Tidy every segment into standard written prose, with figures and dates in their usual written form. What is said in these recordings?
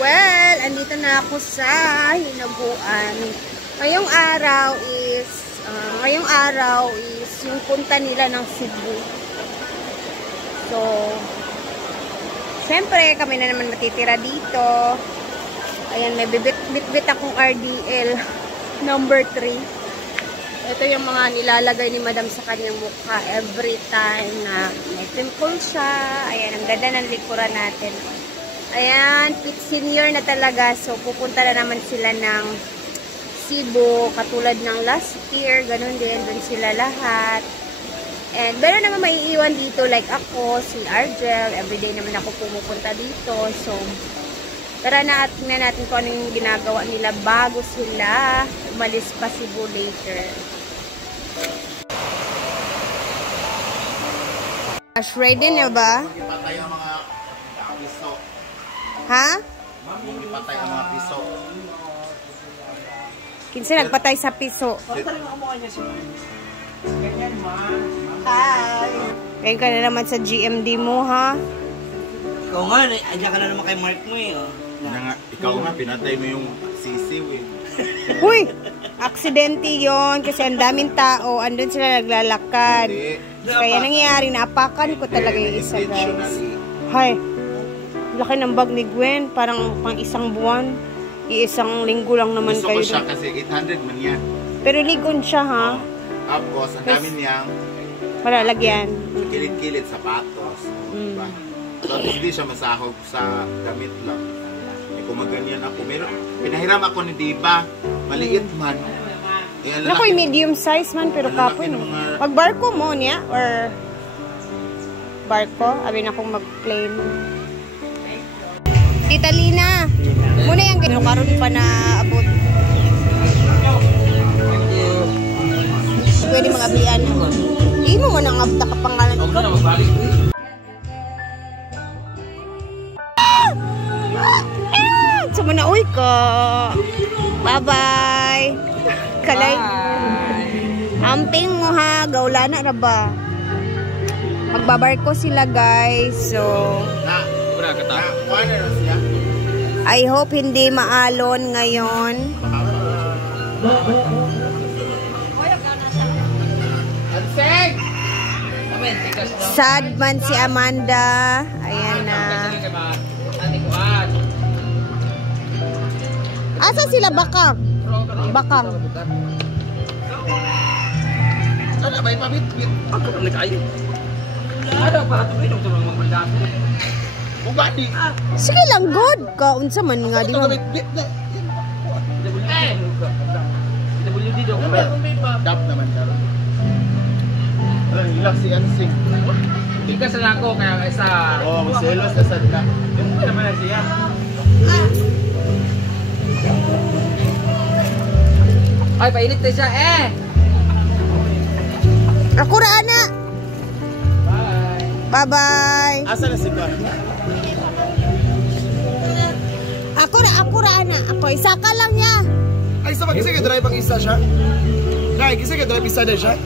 Well, andito na ako sa Hinaguan. Ngayong araw is yung punta nila ng Cebu. So, syempre, kami na naman matitira dito. Ayan, may bit akong RDL number 3. Ito yung mga nilalagay ni Madam sa kanyang mukha every time na may pimple siya. Ayan, ang ganda ng likuran natin. Ayan, senior na talaga. So, pupunta na naman sila ng Cebu. Katulad ng last year. Ganun din. Doon sila lahat. And, meron naman maiiwan dito. Like ako, si Argel. Everyday naman ako pumupunta dito. So, tara na at tingnan natin kung ano yung ginagawa nila bago sila umalis pa Cebu later. Ready na ba? Ipatay ang mga piso. Ha? Ipatay ang mga piso. Kinsa nagpatay sa piso? Hi! Ngayon ka na naman sa GMD mo, ha? Ikaw nga, andyan ka na naman kay Mark mo eh. Oh. Ikaw nga, pinatay mo yung sisiw eh. Uy! Aksidente yon kasi ang daming tao, andun sila naglalakad. Kaya nangyayari, naapakan ko talaga yung isa, guys. Hay! Laki ng bag ni Gwen, parang pang isang buwan. Iisang linggo lang naman gusto kayo. Gusto ko siya kasi 800 man yan. Pero ligon siya, ha? Tapos, ang dami niyang malalagyan. Kilit-kilit, sapatos. Diba? So, hindi siya masahog sa damit lang. Kung maganyan ako. Meron, pinahiram ako ni Diba. Maliit man. Nako'y medium size man, pero kapoy. Pag barko mo niya, or barko, abin akong mag-plane. Tita Lina, muna yung gano'n karoon pa na abot. Pwede mga ablian naman. Hindi mo man ang abda ka pangalan ko. Sama na uy ko. Bye-bye. Kalay. Amping mo ha. Gaulana na ba? Magbabarko sila guys. So, I hope hindi maalon ngayon. Sad man si Amanda. Ayan na. Asa sila bakang? Bakang. Ano ba yung pabit-bit? Ako ang nag-ayo. Ada pa ito ito mga magbandato. Bugadi. Sige lang good ka unsa man nga di. Pabit-bit na. WD daw. Dap naman daro. Ano nila si Ansing. Ikas na ako kaya isa. Oh, maselos na sad ka. Yung naman na siya. Ay, painit na siya eh. Ako ra ana. Bye. Bye-bye. Asa na si Car? Ako ra ana. Ako isa ka lang niya. Ay, sa mag-isa ka drive ang isa siya? Nay, isa ka drive isa na siya?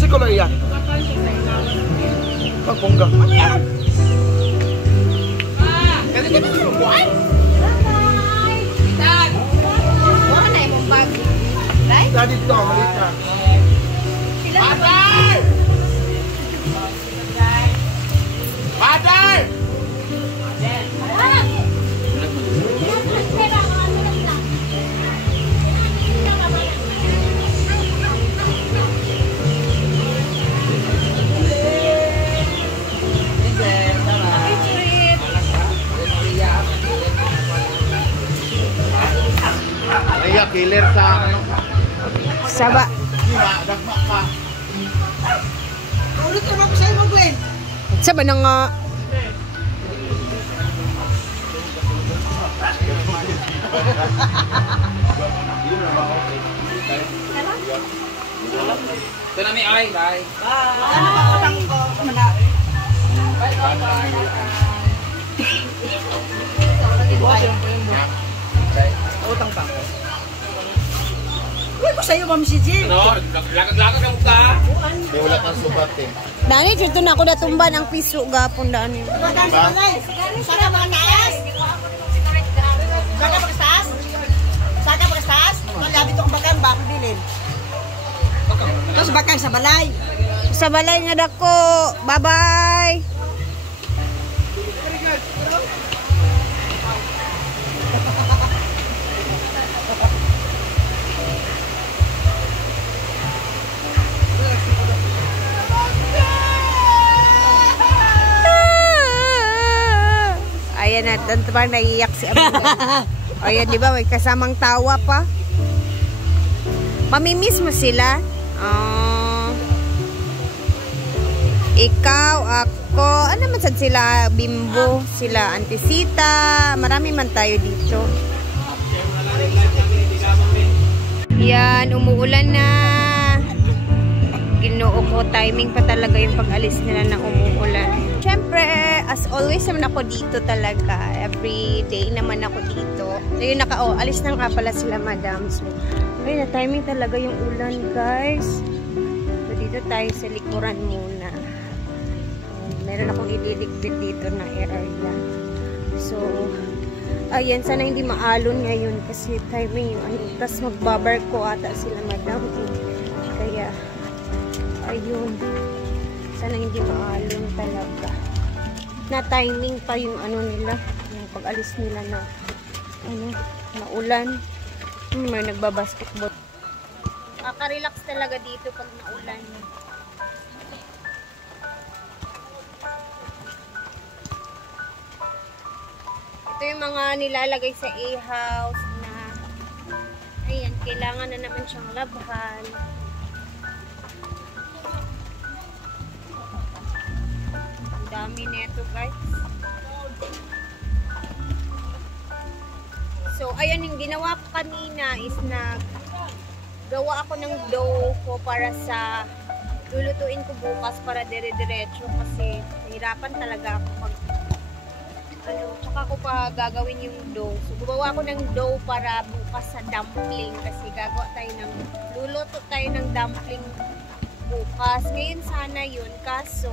Si Color yan. Pagpongga. Ano yan? Kasi ka na yung buwan? Bye-bye. Dad. Wala na yung bag. Right? Daddy to, malit na. Father! Father! Ay, killer sa ano? Saba. Dagma ka. Ulit ka ba ko sa'yo mo, Gwen? Saba na nga. Ito na may ay. Bye. Utang pa. Uy, ko sa'yo, Ma'am si Jill. Ano? Lakad-lakad ka mukha. Di wala kang subat eh. Dani, dito na ako natumban ang piso gapon daan. Saka mga naas. natin. Tapos bakang sa balay. Sa balay nga dako. Bye-bye. Ayan na, tanto pa naiiyak si Amanda. Ayan, di ba? May kasamang tawa pa. Mamimiss mo sila? Ikaw, ako, ano man sad sila? Bimbo, sila Antisita. Marami man tayo dito. Yan, umuulan na. Ginoo ko, timing pa talaga yung pag-alis nila na umuulan. Siyempre, as always naman ako dito talaga. Every day naman ako dito. Ayun, alis na nga pala sila, madam. So, ayun na, timing talaga yung ulan, guys. So, dito tayo sa likuran muna. Meron akong ililigpit dito na area. So, ayan, sana hindi maalon ngayon kasi timing yung ano. Tapos magbabarko ata sila, madam. Kaya, ayun. Sana hindi maalon talaga. Na timing pa yung ano nila, yung pag-alis nila na ano, na ulan. May nagbabasketball. Kaka-relax talaga dito pag naulan. Ito yung mga nilalagay sa A-house na ayan, kailangan na naman siyang labhan. Dami neto, guys. So, ayan, yung ginawa ko kanina is gawa ako ng dough ko para sa lulutuin ko bukas para dire-diretso kasi nahirapan talaga ako pag tsaka ko pa gagawin yung dough. So, gumawa ako ng dough para bukas sa dumpling kasi luluto tayo ng dumpling bukas. Ngayon sana yun, kaso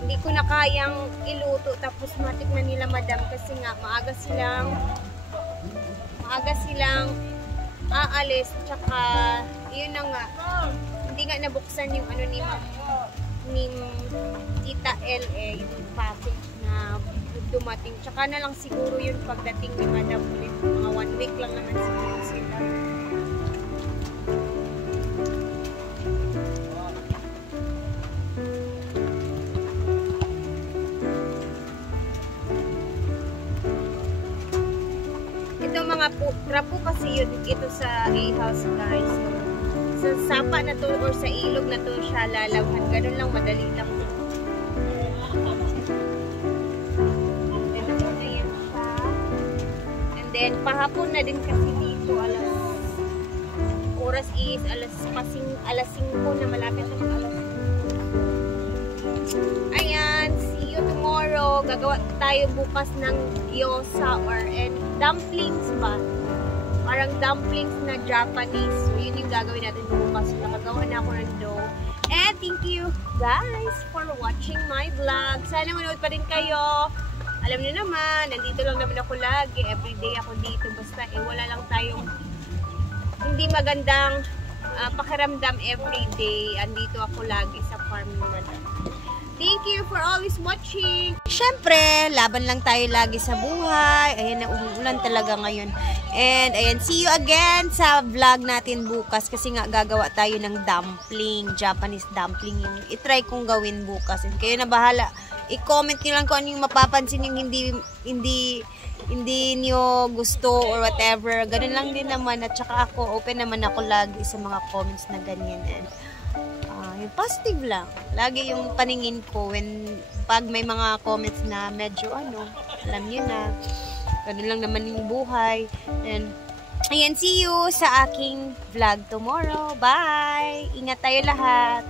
hindi ko na kayang iluto tapos matik na nila madam kasi nga maaga silang aalis tsaka yun na nga hindi nga nabuksan yung ano ni Tita L.A. yung package na dumating tsaka na lang siguro yun pagdating ni madam ulit mga 1 week lang naman siguro sila. Mga trapo kasi yun ito sa A-house, guys. So, sa sapa na to or sa ilog na to siya lalabhan. Ganun lang, madali lang. Ganun na yan siya. And then, pahapon na din kasi dito. Oras is alas 5 na malapit na alas 5. Ayan, see you tomorrow. Gagawa tayo bukas ng gyoza or dumplings ba? Parang dumplings na Japanese. So, yun yung gagawin natin bukas. So, nakagawa na ako ng dough. And thank you guys for watching my vlog. Sana manood pa rin kayo. Alam niyo naman, nandito lang naman ako lagi. Everyday ako dito. Basta wala lang tayong hindi magandang pakiramdam everyday. Andito ako lagi sa farm ni madam. Thank you for always watching. Siyempre, laban lang tayo lagi sa buhay. Ayan na, umuulan talaga ngayon. And ayan, see you again sa vlog natin bukas. Kasi nga, gagawa tayo ng dumpling. Japanese dumpling yung itry kong gawin bukas. And kayo na bahala. I-comment nyo lang kung ano yung mapapansin yung hindi nyo gusto or whatever. Ganun lang din naman. At saka ako, open naman ako lagi sa mga comments na ganyan. And yung positive lang. Lagi yung paningin ko pag may mga comments na medyo alam nyo na, ganun lang naman yung buhay. And, ayan, see you sa aking vlog tomorrow. Bye! Ingat tayo lahat!